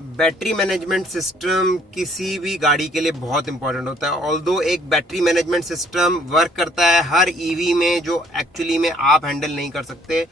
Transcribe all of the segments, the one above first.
Battery management system किसी भी गाड़ी के लिए बहुत इंपॉर्टेंट होता है। ऑल्दो एक बैटरी मैनेजमेंट सिस्टम वर्क करता है हर ईवी में, जो एक्चुअली में आप हैंडल नहीं कर सकते,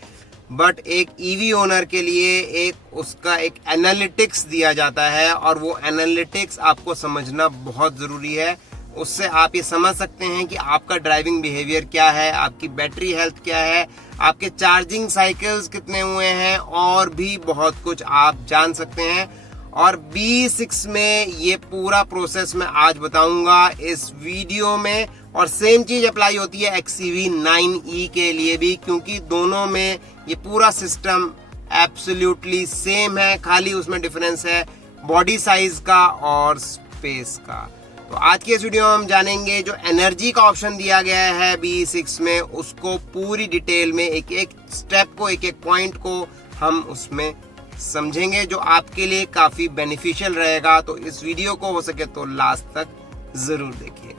बट एक ईवी ओनर के लिए एक उसका एक एनालिटिक्स दिया जाता है और वो एनालिटिक्स आपको समझना बहुत ज़रूरी है। उससे आप ये समझ सकते हैं कि आपका ड्राइविंग बिहेवियर क्या है, आपकी बैटरी हेल्थ क्या है, आपके चार्जिंग साइकिल्स कितने हुए हैं और भी बहुत कुछ आप जान सकते हैं। और B6 में ये पूरा प्रोसेस मैं आज बताऊंगा इस वीडियो में, और सेम चीज अप्लाई होती है XCV 9e के लिए भी, क्योंकि दोनों में ये पूरा सिस्टम एब्सोल्युटली सेम है, खाली उसमें डिफरेंस है बॉडी साइज का और स्पेस का। तो आज के इस वीडियो में हम जानेंगे जो एनर्जी का ऑप्शन दिया गया है B6 में, उसको पूरी डिटेल में एक एक स्टेप को, एक एक पॉइंट को हम उसमें समझेंगे, जो आपके लिए काफी बेनिफिशियल रहेगा। तो इस वीडियो को हो सके तो लास्ट तक जरूर देखिएगा।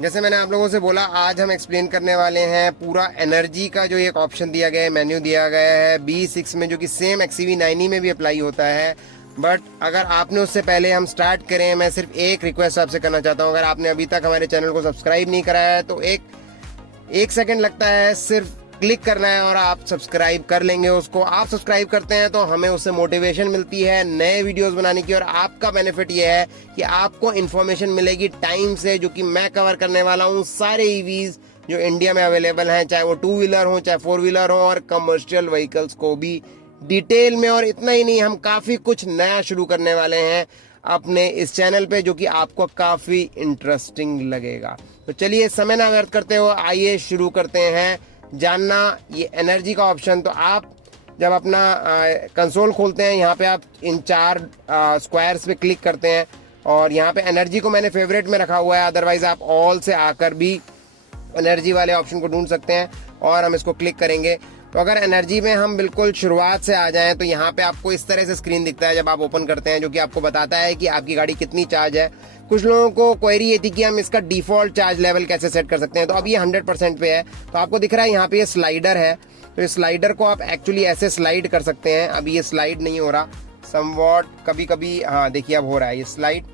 जैसे मैंने आप लोगों से बोला, आज हम एक्सप्लेन करने वाले हैं पूरा एनर्जी का जो एक ऑप्शन दिया गया है, मेन्यू दिया गया है B6 में, जो कि सेम XCV 9e में भी अप्लाई होता है। बट अगर आपने उससे पहले हम स्टार्ट करें, मैं सिर्फ एक रिक्वेस्ट आपसे करना चाहता हूं। अगर आपने अभी तक हमारे चैनल को सब्सक्राइब नहीं कराया है तो एक सेकंड लगता है, सिर्फ क्लिक करना है और आप सब्सक्राइब कर लेंगे उसको। आप सब्सक्राइब करते हैं तो हमें उससे मोटिवेशन मिलती है नए वीडियोस बनाने की, और आपका बेनिफिट ये है कि आपको इन्फॉर्मेशन मिलेगी टाइम से, जो कि मैं कवर करने वाला हूँ सारे ईवीज जो इंडिया में अवेलेबल हैं, चाहे वो 2 व्हीलर हो, चाहे 4 व्हीलर हो, और कमर्शियल व्हीकल्स को भी डिटेल में। और इतना ही नहीं, हम काफी कुछ नया शुरू करने वाले हैं अपने इस चैनल पे, जो कि आपको काफी इंटरेस्टिंग लगेगा। तो चलिए समय ना व्यर्थ करते हो, आइए शुरू करते हैं जानना ये एनर्जी का ऑप्शन। तो आप जब अपना कंसोल खोलते हैं, यहाँ पे आप इन 4 स्क्वायर्स पे क्लिक करते हैं, और यहाँ पे एनर्जी को मैंने फेवरेट में रखा हुआ है, अदरवाइज आप ऑल से आकर भी एनर्जी वाले ऑप्शन को ढूंढ सकते हैं। और हम इसको क्लिक करेंगे तो अगर एनर्जी में हम बिल्कुल शुरुआत से आ जाएं तो यहाँ पे आपको इस तरह से स्क्रीन दिखता है जब आप ओपन करते हैं, जो कि आपको बताता है कि आपकी गाड़ी कितनी चार्ज है। कुछ लोगों को क्वेरी ये थी कि हम इसका डिफॉल्ट चार्ज लेवल कैसे सेट कर सकते हैं, तो अब ये 100% पे है। तो आपको दिख रहा है यहाँ पे ये स्लाइडर है, तो इस स्लाइडर को आप एक्चुअली ऐसे स्लाइड कर सकते हैं। अभी ये स्लाइड नहीं हो रहा, समवॉट कभी कभी, हाँ देखिए अब हो रहा है ये स्लाइड,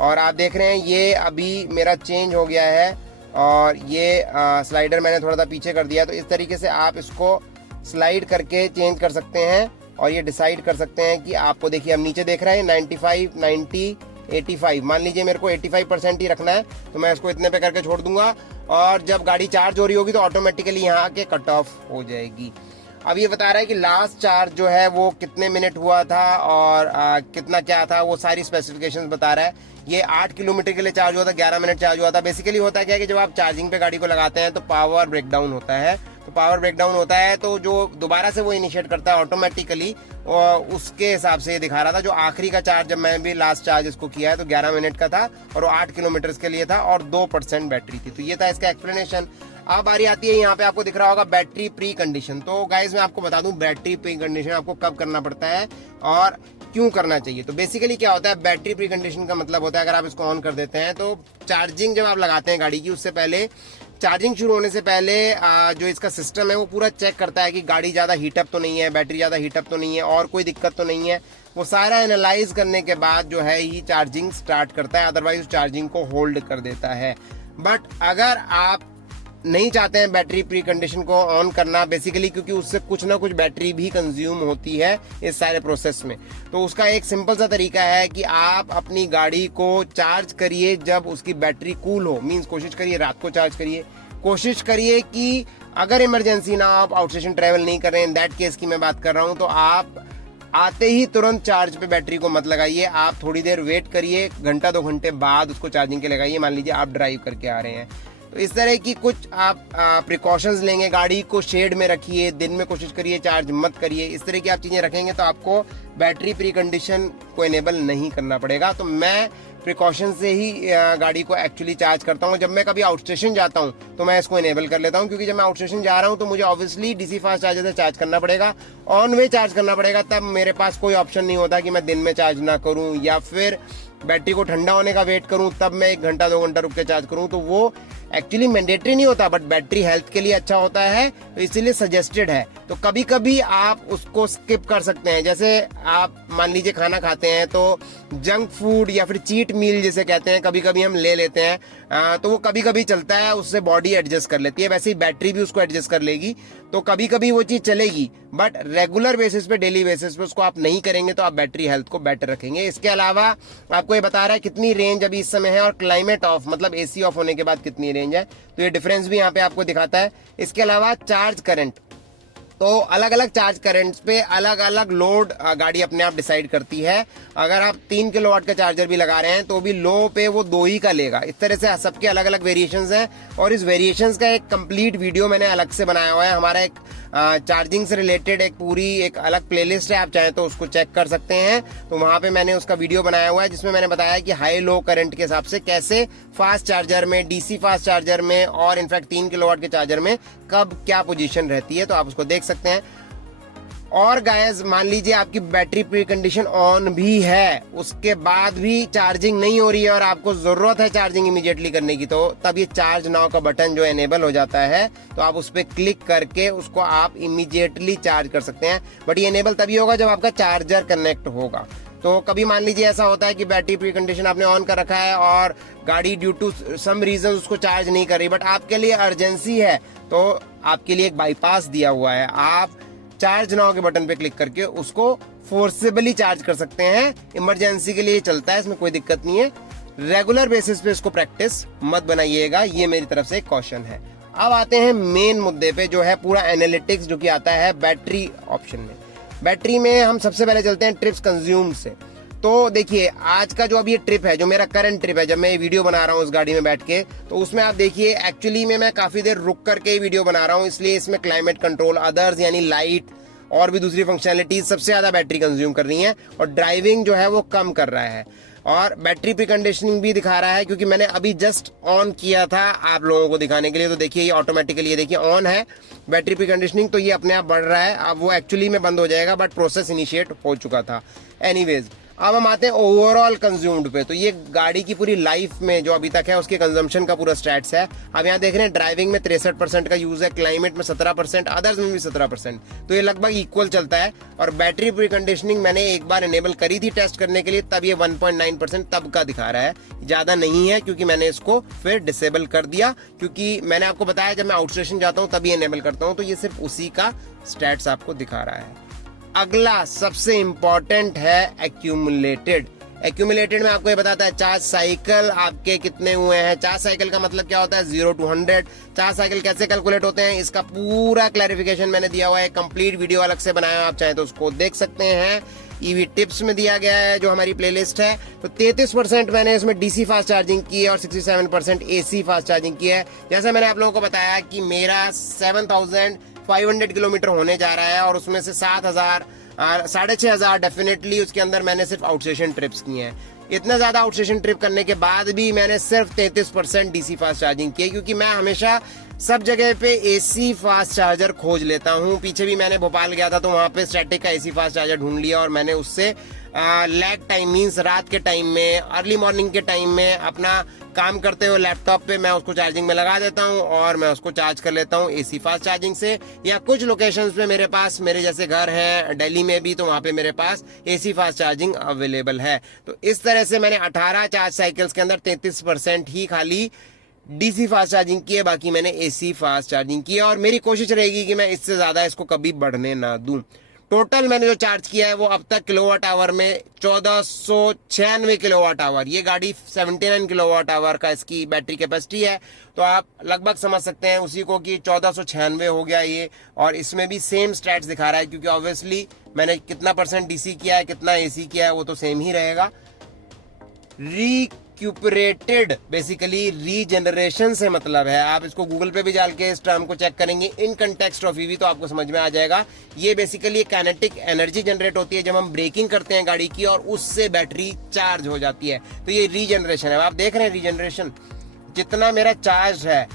और आप देख रहे हैं ये अभी मेरा चेंज हो गया है, और ये स्लाइडर मैंने थोड़ा सा पीछे कर दिया। तो इस तरीके से आप इसको स्लाइड करके चेंज कर सकते हैं, और ये डिसाइड कर सकते हैं कि आपको, देखिए हम नीचे देख रहे हैं 95, 90, 85, मान लीजिए मेरे को 85% ही रखना है, तो मैं इसको इतने पे करके छोड़ दूंगा, और जब गाड़ी चार्ज हो रही होगी तो ऑटोमेटिकली यहाँ आके कट ऑफ हो जाएगी। अब ये बता रहा है कि लास्ट चार्ज जो है वो कितने मिनट हुआ था और कितना क्या था, वो सारी स्पेसिफिकेशंस बता रहा है। ये 8 किलोमीटर के लिए चार्ज हुआ था, 11 मिनट चार्ज हुआ था। बेसिकली होता क्या है कि जब आप चार्जिंग पे गाड़ी को लगाते हैं तो पावर ब्रेकडाउन होता है, तो पावर ब्रेकडाउन होता है तो जो दोबारा से वो इनिशिएट करता है ऑटोमेटिकली, उसके हिसाब से ये दिखा रहा था। जो आखिरी का चार्ज, जब मैं भी लास्ट चार्ज इसको किया है तो 11 मिनट का था, और वो 8 किलोमीटर के लिए था, और 2% बैटरी थी। तो ये था इसका एक्सप्लेनेशन। अब बारी आती है, यहाँ पे आपको दिख रहा होगा बैटरी प्री कंडीशन। तो गाइज मैं आपको बता दूं बैटरी प्री कंडीशन आपको कब करना पड़ता है और क्यों करना चाहिए। तो बेसिकली क्या होता है, बैटरी प्री कंडीशन का मतलब होता है, अगर आप इसको ऑन कर देते हैं तो चार्जिंग जब आप लगाते हैं गाड़ी की, उससे पहले, चार्जिंग शुरू होने से पहले जो इसका सिस्टम है वो पूरा चेक करता है कि गाड़ी ज़्यादा हीटअप तो नहीं है, बैटरी ज़्यादा हीटअप तो नहीं है, और कोई दिक्कत तो नहीं है। वो सारा एनालाइज करने के बाद जो है ही चार्जिंग स्टार्ट करता है, अदरवाइज चार्जिंग को होल्ड कर देता है। बट अगर आप नहीं चाहते हैं बैटरी प्री कंडीशन को ऑन करना, बेसिकली क्योंकि उससे कुछ ना कुछ बैटरी भी कंज्यूम होती है इस सारे प्रोसेस में, तो उसका एक सिंपल सा तरीका है कि आप अपनी गाड़ी को चार्ज करिए जब उसकी बैटरी कूल हो। मींस कोशिश करिए रात को चार्ज करिए, कोशिश करिए कि अगर इमरजेंसी ना, आप आउट स्टेशन ट्रेवल नहीं कर रहे हैं, इन दैट केस की मैं बात कर रहा हूं, तो आप आते ही तुरंत चार्ज पे बैटरी को मत लगाइए। आप थोड़ी देर वेट करिए, घंटा 2 घंटे बाद उसको चार्जिंग के लगाइए। मान लीजिए आप ड्राइव करके आ रहे हैं, तो इस तरह की कुछ आप प्रिकॉशंस लेंगे। गाड़ी को शेड में रखिए, दिन में कोशिश करिए चार्ज मत करिए। इस तरह की आप चीजें रखेंगे तो आपको बैटरी प्री कंडीशन को इनेबल नहीं करना पड़ेगा। तो मैं प्रिकॉशन से ही गाड़ी को एक्चुअली चार्ज करता हूँ। जब मैं कभी आउट स्टेशन जाता हूँ तो मैं इसको इनेबल कर लेता हूँ, क्योंकि जब मैं आउट स्टेशन जा रहा हूँ तो मुझे ऑब्वियसली डीसी फास्ट चार्जर से चार्ज करना पड़ेगा, ऑन वे चार्ज करना पड़ेगा। तब मेरे पास कोई ऑप्शन नहीं होता कि मैं दिन में चार्ज ना करूँ या फिर बैटरी को ठंडा होने का वेट करूं तब मैं 1 घंटा 2 घंटा रुक के चार्ज करूं। तो वो एक्चुअली मैंडेटरी नहीं होता, बट बैटरी हेल्थ के लिए अच्छा होता है, तो इसीलिए सजेस्टेड है। तो कभी कभी आप उसको स्किप कर सकते हैं। जैसे आप मान लीजिए खाना खाते हैं तो जंक फूड या फिर चीट मील जिसे कहते हैं, कभी कभी हम ले लेते हैं, तो वो कभी कभी चलता है, उससे बॉडी एडजस्ट कर लेती है। वैसे ही बैटरी भी उसको एडजस्ट कर लेगी, तो कभी कभी वो चीज चलेगी, बट रेगुलर बेसिस पे, डेली बेसिस पे उसको आप नहीं करेंगे तो आप बैटरी हेल्थ को बेटर रखेंगे। इसके अलावा आपको ये बता रहा है कितनी रेंज अभी इस समय है और क्लाइमेट ऑफ मतलब एसी ऑफ होने के बाद कितनी रेंज है, तो ये डिफरेंस भी यहाँ पे आपको दिखाता है। इसके अलावा चार्ज करंट, तो अलग अलग चार्ज करंट्स पे अलग अलग लोड गाड़ी अपने आप डिसाइड करती है। अगर आप 3 किलोवाट का चार्जर भी लगा रहे हैं तो भी लो पे वो 2 ही का लेगा। इस तरह से सबके अलग अलग वेरिएशंस हैं, और इस वेरिएशंस का एक कंप्लीट वीडियो मैंने अलग से बनाया हुआ है। हमारा एक चार्जिंग से रिलेटेड एक अलग प्लेलिस्ट है, आप चाहें तो उसको चेक कर सकते हैं। तो वहां पे मैंने उसका वीडियो बनाया हुआ है जिसमें मैंने बताया कि हाई लो करंट के हिसाब से कैसे फास्ट चार्जर में, डीसी फास्ट चार्जर में और इनफैक्ट 3 किलोवाट के चार्जर में कब क्या पोजीशन रहती है, तो आप उसको देख सकते हैं। और गाइस मान लीजिए आपकी बैटरी प्री कंडीशन ऑन भी है, उसके बाद भी चार्जिंग नहीं हो रही है और आपको जरूरत है चार्जिंग इमीडिएटली करने की, तो तब ये चार्ज नाउ का बटन जो एनेबल हो जाता है, तो आप उस पर क्लिक करके उसको आप इमीडिएटली चार्ज कर सकते हैं। बट ये एनेबल तभी होगा जब आपका चार्जर कनेक्ट होगा। तो कभी मान लीजिए ऐसा होता है कि बैटरी प्री कंडीशन आपने ऑन कर रखा है और गाड़ी ड्यू टू सम रीजन उसको चार्ज नहीं कर रही, बट आपके लिए अर्जेंसी है, तो आपके लिए एक बाईपास दिया हुआ है। आप चार्ज नाउ के बटन पे क्लिक करके उसको फोर्सेबली चार्ज कर सकते हैं। इमरजेंसी के लिए चलता है, इसमें कोई दिक्कत नहीं है। रेगुलर बेसिस पे इसको प्रैक्टिस मत बनाइएगा, ये मेरी तरफ से एक कॉशन है। अब आते हैं मेन मुद्दे पे, जो है पूरा एनालिटिक्स जो कि आता है बैटरी ऑप्शन में। बैटरी में हम सबसे पहले चलते हैं ट्रिप्स कंज्यूम से। तो देखिए आज का जो अभी ये ट्रिप है, जो मेरा करंट ट्रिप है, जब मैं ये वीडियो बना रहा हूँ उस गाड़ी में बैठ के, तो उसमें आप देखिए एक्चुअली में मैं काफी देर रुक करके ही वीडियो बना रहा हूँ, इसलिए इसमें क्लाइमेट कंट्रोल, अदर्स यानी लाइट और भी दूसरी फंक्शनैलिटीज सबसे ज्यादा बैटरी कंज्यूम कर रही हैं, और ड्राइविंग जो है वो कम कर रहा है। और बैटरी प्री कंडीशनिंग भी दिखा रहा है, क्योंकि मैंने अभी जस्ट ऑन किया था आप लोगों को दिखाने के लिए। तो देखिए ये ऑटोमेटिकली, ये देखिए ऑन है बैटरी प्री कंडीशनिंग, तो ये अपने आप बढ़ रहा है। अब वो एक्चुअली में बंद हो जाएगा, बट प्रोसेस इनिशिएट हो चुका था। एनीवेज अब हम आते हैं ओवरऑल कंज्यूम्ड पे। तो ये गाड़ी की पूरी लाइफ में जो अभी तक है उसके कंजम्पशन का पूरा स्टैट्स है। अब यहाँ देख रहे हैं ड्राइविंग में 63% का यूज है, क्लाइमेट में 17%, अदर्स में भी 17%, तो ये लगभग इक्वल चलता है। और बैटरी प्री कंडीशनिंग मैंने एक बार इनेबल करी थी टेस्ट करने के लिए, तब ये 1.9% तब का दिखा रहा है, ज्यादा नहीं है, क्योंकि मैंने इसको फिर डिसेबल कर दिया, क्योंकि मैंने आपको बताया जब मैं आउट स्टेशन जाता हूँ तभी इनेबल करता हूँ, तो ये सिर्फ उसी का स्टैट्स आपको दिखा रहा है। अगला सबसे इंपॉर्टेंट है एक्यूमुलेटेड। एक्यूमुलेटेड में आपको ये बताता है चार्ज साइकिल आपके कितने हुए हैं। चार्ज साइकिल का मतलब क्या होता है, 0 to 100। चार्ज साइकिल कैसे कैलकुलेट होते हैं, इसका पूरा क्लैरिफिकेशन मैंने दिया हुआ है, कंप्लीट वीडियो अलग से बनाया, आप चाहे तो उसको देख सकते हैं। ईवी टिप्स में दिया गया है जो हमारी प्लेलिस्ट है। तो 33% मैंने इसमें डीसी फास्ट चार्जिंग की है और 67% एसी फास्ट चार्जिंग की है। जैसा मैंने आप लोगों को बताया कि मेरा 7500 किलोमीटर होने जा रहा है, और उसमें से 6,500 डेफिनेटली उसके अंदर मैंने सिर्फ आउट स्टेशन ट्रिप्स की हैं। इतना ज्यादा आउट स्टेशन ट्रिप करने के बाद भी मैंने सिर्फ 33% डीसी फास्ट चार्जिंग की है, क्योंकि मैं हमेशा सब जगह पे एसी फास्ट चार्जर खोज लेता हूँ। पीछे भी मैंने भोपाल गया था तो वहां पे स्टैटिक का एसी फास्ट चार्जर ढूंढ लिया, और मैंने उससे लैग टाइम मीन्स रात के टाइम में, अर्ली मॉर्निंग के टाइम में अपना काम करते हुए लैपटॉप पे मैं उसको चार्जिंग में लगा देता हूँ और मैं उसको चार्ज कर लेता हूँ एसी फास्ट चार्जिंग से। या कुछ लोकेशंस पे मेरे पास, मेरे जैसे घर है दिल्ली में भी, तो वहां पे मेरे पास एसी फास्ट चार्जिंग अवेलेबल है। तो इस तरह से मैंने 18 चार्ज साइकिल्स के अंदर 33% ही खाली डीसी फास्ट चार्जिंग की है, बाकी मैंने एसी फास्ट चार्जिंग की है, और मेरी कोशिश रहेगी कि मैं इससे ज्यादा इसको कभी बढ़ने ना दूं। टोटल मैंने जो चार्ज किया है वो अब तक किलोवाट आवर में 1496 किलोवाट आवर। ये गाड़ी 79 किलोवाट आवर का इसकी बैटरी कैपेसिटी है, तो आप लगभग समझ सकते हैं उसी को कि 1496 हो गया ये। और इसमें भी सेम स्टैट्स दिखा रहा है, क्योंकि ऑब्वियसली मैंने कितना % डीसी किया है, कितना एसी किया है, वो तो सेम ही रहेगा। रिक्यूपरेटेड, बेसिकली रीजनरेशन से मतलब है। आप इसको गूगल पे भी डाल के इस टर्म को चेक करेंगे इन कंटेक्स्ट ऑफ ईवी तो आपको समझ में आ जाएगा। ये बेसिकली काइनेटिक एनर्जी जनरेट होती है जब हम ब्रेकिंग करते हैं गाड़ी की और उससे बैटरी चार्ज हो जाती है, तो ये रीजनरेशन है। आप देख रहे हैं रीजनरेशन, जितना मेरा चार्ज है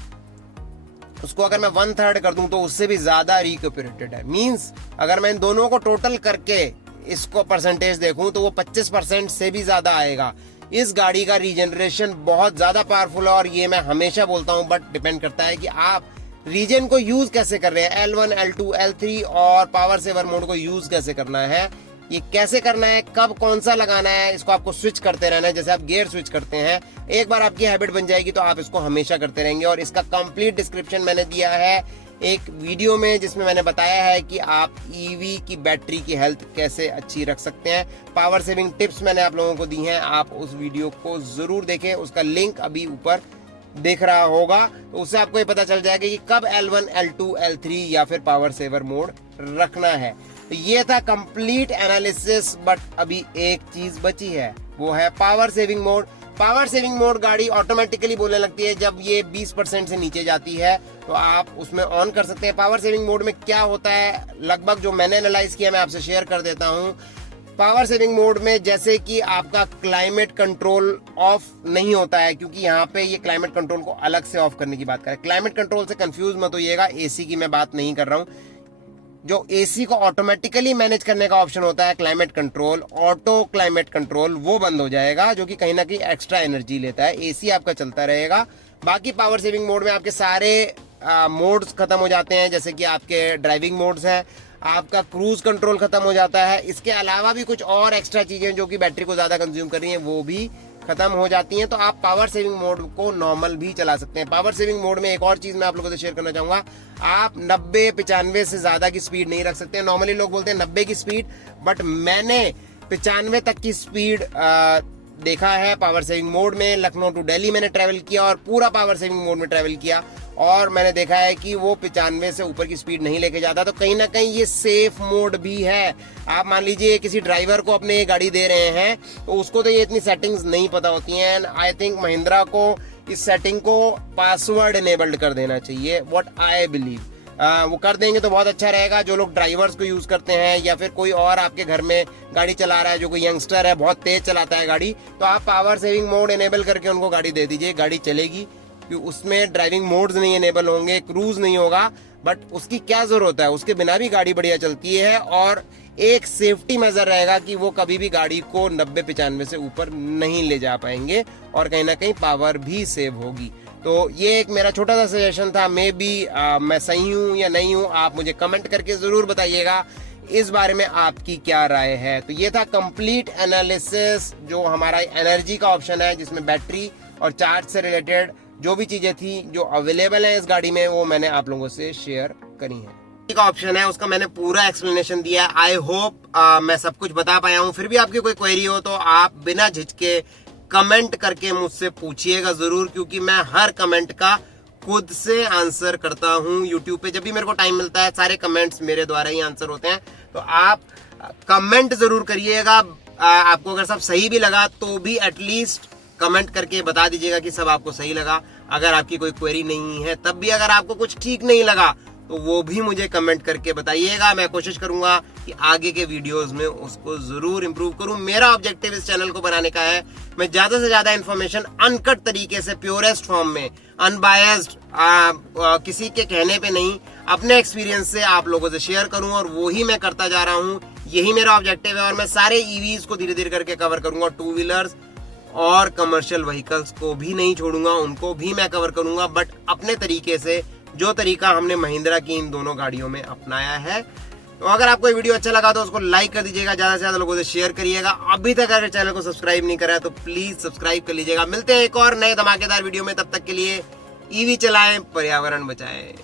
उसको अगर मैं 1/3 कर दूं तो उससे भी ज्यादा रिक्यूपरेटेड है। मींस अगर मैं इन दोनों को टोटल करके इसको परसेंटेज देखूं तो वो 25% से भी ज्यादा आएगा। इस गाड़ी का रीजनरेशन बहुत ज्यादा पावरफुल है और ये मैं हमेशा बोलता हूं, बट डिपेंड करता है कि आप रीजन को यूज कैसे कर रहे हैं। L1, L2, L3 और पावर सेवर मोड को यूज कैसे करना है, ये कैसे करना है, कब कौन सा लगाना है, इसको आपको स्विच करते रहना है। जैसे आप गियर स्विच करते हैं, एक बार आपकी हैबिट बन जाएगी तो आप इसको हमेशा करते रहेंगे। और इसका कंप्लीट डिस्क्रिप्शन मैंने दिया है एक वीडियो में, जिसमें मैंने बताया है कि आप ईवी की बैटरी की हेल्थ कैसे अच्छी रख सकते हैं। पावर सेविंग टिप्स मैंने आप लोगों को दी हैं, आप उस वीडियो को जरूर देखें। उसका लिंक अभी ऊपर दिख रहा होगा, तो उससे आपको ये पता चल जाएगा कि कब L1, L2, L3 या फिर पावर सेवर मोड रखना है। तो ये था कंप्लीट एनालिसिस, बट अभी एक चीज बची है, वो है power saving mode. Power saving mode गाड़ी ऑटोमेटिकली बोलने लगती है जब ये 20% से नीचे जाती है, तो आप उसमें ऑन कर सकते हैं। पावर सेविंग मोड में क्या होता है, लगभग जो मैंने एनालाइज किया मैं आपसे शेयर कर देता हूँ। पावर सेविंग मोड में जैसे कि आपका क्लाइमेट कंट्रोल ऑफ नहीं होता है, क्योंकि यहाँ पे ये क्लाइमेट कंट्रोल को अलग से ऑफ करने की बात करें। क्लाइमेट कंट्रोल से कंफ्यूज मत होइएगा, एसी की मैं बात नहीं कर रहा हूँ। जो एसी को ऑटोमेटिकली मैनेज करने का ऑप्शन होता है climate control, auto climate control, वो बंद हो जाएगा, जो कि कहीं ना कहीं एक्स्ट्रा एनर्जी लेता है। एसी आपका चलता रहेगा। बाकी पावर सेविंग मोड में आपके सारे मोड्स खत्म हो जाते हैं, जैसे कि आपके ड्राइविंग मोड्स हैं, आपका क्रूज कंट्रोल खत्म हो जाता है। इसके अलावा भी कुछ और एक्स्ट्रा चीजें जो कि बैटरी को ज्यादा कंज्यूम कर रही हैं वो भी खत्म हो जाती हैं। तो आप पावर सेविंग मोड को नॉर्मल भी चला सकते हैं। पावर सेविंग मोड में एक और चीज मैं आप लोगों से शेयर करना चाहूंगा, आप 90-95 से ज्यादा की स्पीड नहीं रख सकते। नॉर्मली लोग बोलते हैं 90 की स्पीड, बट मैंने 95 तक की स्पीड देखा है पावर सेविंग मोड में। लखनऊ टू दिल्ली मैंने ट्रेवल किया और पूरा पावर सेविंग मोड में ट्रेवल किया, और मैंने देखा है कि वो 95 से ऊपर की स्पीड नहीं लेके जाता। तो कहीं ना कहीं ये सेफ मोड भी है। आप मान लीजिए किसी ड्राइवर को अपने ये गाड़ी दे रहे हैं, तो उसको तो ये इतनी सेटिंग्स नहीं पता होती हैं। आई थिंक महिंद्रा को इस सेटिंग को पासवर्ड इनेबल्ड कर देना चाहिए, व्हाट आई बिलीव। वो कर देंगे तो बहुत अच्छा रहेगा। जो लोग ड्राइवर्स को यूज करते हैं या फिर कोई और आपके घर में गाड़ी चला रहा है, जो कोई यंगस्टर है बहुत तेज चलाता है गाड़ी, तो आप पावर सेविंग मोड इनेबल करके उनको गाड़ी दे दीजिए, गाड़ी चलेगी। क्योंकि उसमें ड्राइविंग मोड्स नहीं इनेबल होंगे, क्रूज नहीं होगा, बट उसकी क्या जरूरत है, उसके बिना भी गाड़ी बढ़िया चलती है। और एक सेफ्टी मेजर रहेगा कि वो कभी भी गाड़ी को 90-95 से ऊपर नहीं ले जा पाएंगे, और कहीं ना कहीं पावर भी सेव होगी। तो ये एक मेरा छोटा सा सजेशन था। मे बी मैं सही हूँ या नहीं हूँ, आप मुझे कमेंट करके जरूर बताइएगा। इस बारे में आपकी क्या राय है। तो ये था कंप्लीट एनालिसिस, जो हमारा एनर्जी का ऑप्शन है, जिसमें बैटरी और चार्ज से रिलेटेड जो भी चीजें थी जो अवेलेबल है इस गाड़ी में, वो मैंने आप लोगों से शेयर करी है। का ऑप्शन है उसका मैंने पूरा एक्सप्लेनेशन दिया है। आई होप मैं सब कुछ बता पाया हूँ। फिर भी आपकी कोई क्वेरी हो तो आप बिना झिझके कमेंट करके मुझसे पूछिएगा जरूर, क्योंकि मैं हर कमेंट का खुद से आंसर करता हूँ यूट्यूब पे। जब भी मेरे को टाइम मिलता है सारे कमेंट्स मेरे द्वारा ही आंसर होते हैं। तो आप कमेंट जरूर करिएगा। आपको अगर सब सही भी लगा तो भी एटलीस्ट कमेंट करके बता दीजिएगा कि सब आपको सही लगा। अगर आपकी कोई क्वेरी नहीं है तब भी अगर आपको कुछ ठीक नहीं लगा तो वो भी मुझे कमेंट करके बताइएगा। मैं कोशिश करूंगा कि आगे के वीडियोस में उसको जरूर इंप्रूव करूं। मेरा ऑब्जेक्टिव इस चैनल को बनाने का है, मैं ज्यादा से ज्यादा इन्फॉर्मेशन अनकट तरीके से, प्योरेस्ट फॉर्म में, अनबायस्ड, किसी के कहने पे नहीं, अपने एक्सपीरियंस से आप लोगों से शेयर करूं, और वो ही मैं करता जा रहा हूं। यही मेरा ऑब्जेक्टिव है, और मैं सारे ईवीज को धीरे धीरे करके कवर करूंगा। 2 व्हीलर्स और कमर्शियल व्हीकल्स को भी नहीं छोड़ूंगा, उनको भी मैं कवर करूंगा, बट अपने तरीके से, जो तरीका हमने महिंद्रा की इन दोनों गाड़ियों में अपनाया है। तो अगर आपको ये वीडियो अच्छा लगा तो उसको लाइक कर दीजिएगा, ज्यादा से ज्यादा लोगों से शेयर करिएगा। अभी तक अगर चैनल को सब्सक्राइब नहीं करा है तो प्लीज सब्सक्राइब कर लीजिएगा। मिलते हैं एक और नए धमाकेदार वीडियो में, तब तक के लिए ईवी चलाएं, पर्यावरण बचाएं।